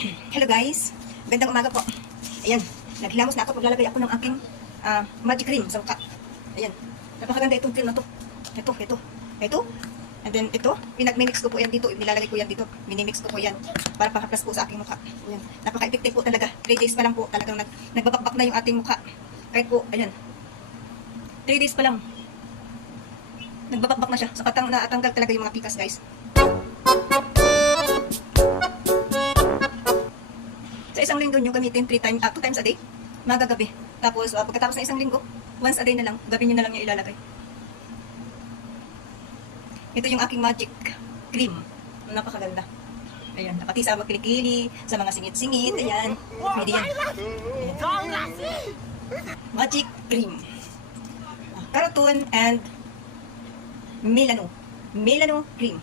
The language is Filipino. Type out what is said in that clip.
Hello guys, magandang umaga po. Ayan, naghilamos na ako. Maglalagay ako ng aking magic cream sa mukha. Ayan, napakaganda itong cream na to. Ito. And then ito, pinag-mimix ko po yan dito. Nilalagay ko yan dito. Minimix ko po yan para pakaplas po sa aking mukha. Ayan, napaka-effective po talaga. 3 days pa lang po talagang nagbabakbak na yung ating mukha. Kahit po, ayan, 3 days pa lang nagbabakbak na siya. So natanggal talaga yung mga pikas guys. Sa isang linggo nyo gamitin 2 times a day, maga gabi. Tapos pagkatapos ng isang linggo, once a day na lang, gabi nyo na lang yung ilalagay. Ito yung aking magic cream. Napakaganda. Ayan, pati sa kilikili, sa mga singit-singit, ayan. Pwede yan. Ayan. Magic cream. Keratin and Milano cream.